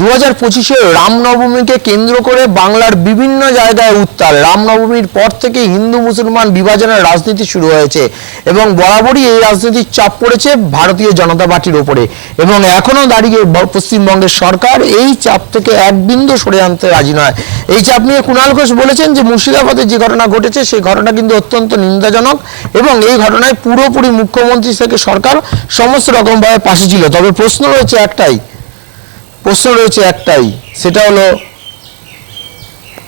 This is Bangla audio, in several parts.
2025-এ রামনবমীকে কেন্দ্র করে বাংলার বিভিন্ন জায়গায় উত্তাল। রামনবমীর পর থেকে হিন্দু মুসলমান বিভাজনের রাজনীতি শুরু হয়েছে এবং বরাবরই এই রাজনীতির চাপ পড়েছে ভারতীয় জনতা পার্টির ওপরে এবং এখনো দাঁড়িয়ে পশ্চিমবঙ্গের সরকার এই চাপ থেকে এক বিন্দু সরে আনতে রাজি নয়। এই চাপ নিয়ে কুণাল ঘোষ বলেছেন যে মুর্শিদাবাদে যে ঘটনা ঘটেছে সেই ঘটনা কিন্তু অত্যন্ত নিন্দাজনক এবং এই ঘটনায় পুরোপুরি মুখ্যমন্ত্রী থেকে সরকার সমস্ত রকমভাবে পাশে ছিল। তবে প্রশ্ন রয়েছে একটাই, সেটা হলো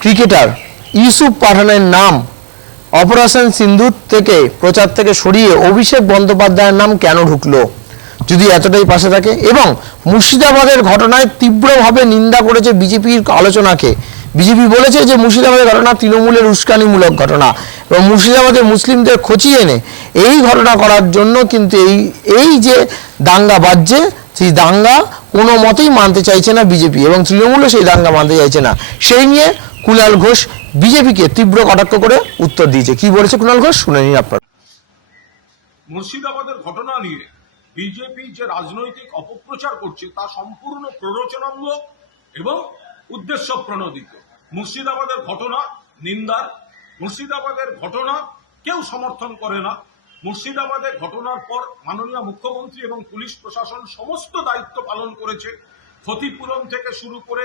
ক্রিকেটার ইউসুফ পাঠানের নাম অপারেশন সিন্দুর থেকে প্রচার থেকে সরিয়ে অভিষেক বন্দ্যোপাধ্যায়ের নাম কেন ঢুকলো, যদি এতটাই পাশে থাকে। এবং মুর্শিদাবাদের ঘটনায় তীব্রভাবে নিন্দা করেছে বিজেপির আলোচনাকে। বিজেপি বলেছে যে মুর্শিদাবাদের ঘটনা তৃণমূলের উস্কানিমূলক ঘটনা এবং মুর্শিদাবাদে মুসলিমদের খচিয়ে এনে এই ঘটনা করার জন্য কিন্তু এই যে দাঙ্গা বাজছে সেই দাঙ্গা কোনো মতেই মানতে চাইছে না বিজেপি এবং তৃণমূলও সেই দাঙ্গা মানতে চাইছে না। সেই নিয়ে কুণাল ঘোষ বিজেপিকে তীব্র কটাক্ষ করে উত্তর দিয়েছে। কি বলেছে কুণাল ঘোষ শুনে নিন আপনারা। মুর্শিদাবাদের ঘটনা নিয়ে বিজেপি যে রাজনৈতিক অপপ্রচার করছে তা সম্পূর্ণ প্ররোচনামূলক এবং উদ্দেশ্য প্রণোদিত। মুর্শিদাবাদের ঘটনা নিন্দার, মুর্শিদাবাদের ঘটনা কেউ সমর্থন করে না। মুর্শিদাবাদের ঘটনার পর মাননীয় মুখ্যমন্ত্রী এবং পুলিশ প্রশাসন সমস্ত দায়িত্ব পালন করেছে। ক্ষতিপূরণ থেকে শুরু করে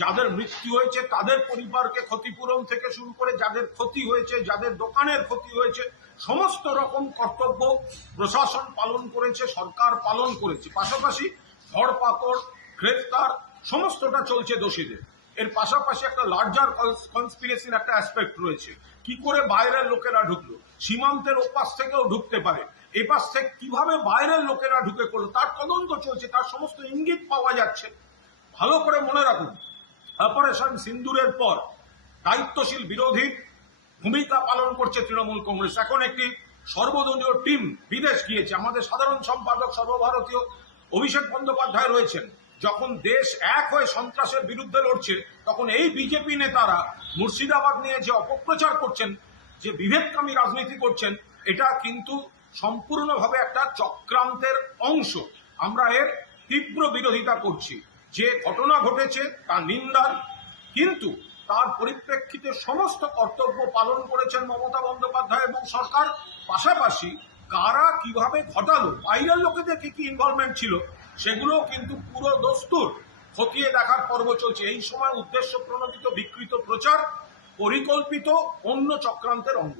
যাদের মৃত্যু হয়েছে তাদের পরিবারকে ক্ষতিপূরণ থেকে শুরু করে যাদের ক্ষতি হয়েছে, যাদের দোকানের ক্ষতি হয়েছে, সমস্ত রকম কর্তব্য প্রশাসন পালন করেছে, সরকার পালন করেছে। পাশাপাশি ধরপাকড়, গ্রেফতার সমস্তটা চলছে দোষীদের। এর পাশাপাশি একটা লার্জার কনস্পিরেসির একটা অ্যাসপেক্ট রয়েছে। কি করে বাইরের লোকেরা ঢুকলো, সীমান্তের ওপাশ থেকেও ঢুকতে পারে, এপাশ থেকে কিভাবে বাইরের লোকেরা ঢুকে পড়লো তার তদন্ত চলছে, তার সমস্ত ইঙ্গিত পাওয়া যাচ্ছে। ভালো করে মনে রাখুন, অপারেশন সিন্দুরের পর দায়িত্বশীল বিরোধীর ভূমিকা পালন করছে তৃণমূল কংগ্রেস। এখন একটি সর্বদলীয় টিম বিদেশ গিয়েছে। আমাদের সাধারণ সম্পাদক সর্বভারতীয় অভিষেক বন্দ্যোপাধ্যায় রয়েছেন। যখন দেশ এক হয়ে সন্ত্রাসের বিরুদ্ধে লড়ছে তখন এই বিজেপি নেতারা মুর্শিদাবাদ নিয়ে যে অপপ্রচার করছেন, যে বিভেদকামী রাজনীতি করছেন, এটা কিন্তু সম্পূর্ণভাবে একটা চক্রান্তের অংশ। আমরা এর তীব্র বিরোধিতা করছি। যে ঘটনা ঘটেছে তা নিন্দার, কিন্তু তার পরিপ্রেক্ষিতে সমস্ত কর্তব্য পালন করেছেন মমতা বন্দ্যোপাধ্যায় এবং সরকার। পাশাপাশি কারা কিভাবে ঘটালো, বাইরের লোকেদের কি ইনভলভমেন্ট ছিল, সেগুলো কিন্তু পুরো দস্তুর খতিয়ে দেখার পর্ব চলছে। এই সময় উদ্দেশ্য প্রণোদিত বিকৃত প্রচার পরিকল্পিত অন্য চক্রান্তের অঙ্গ।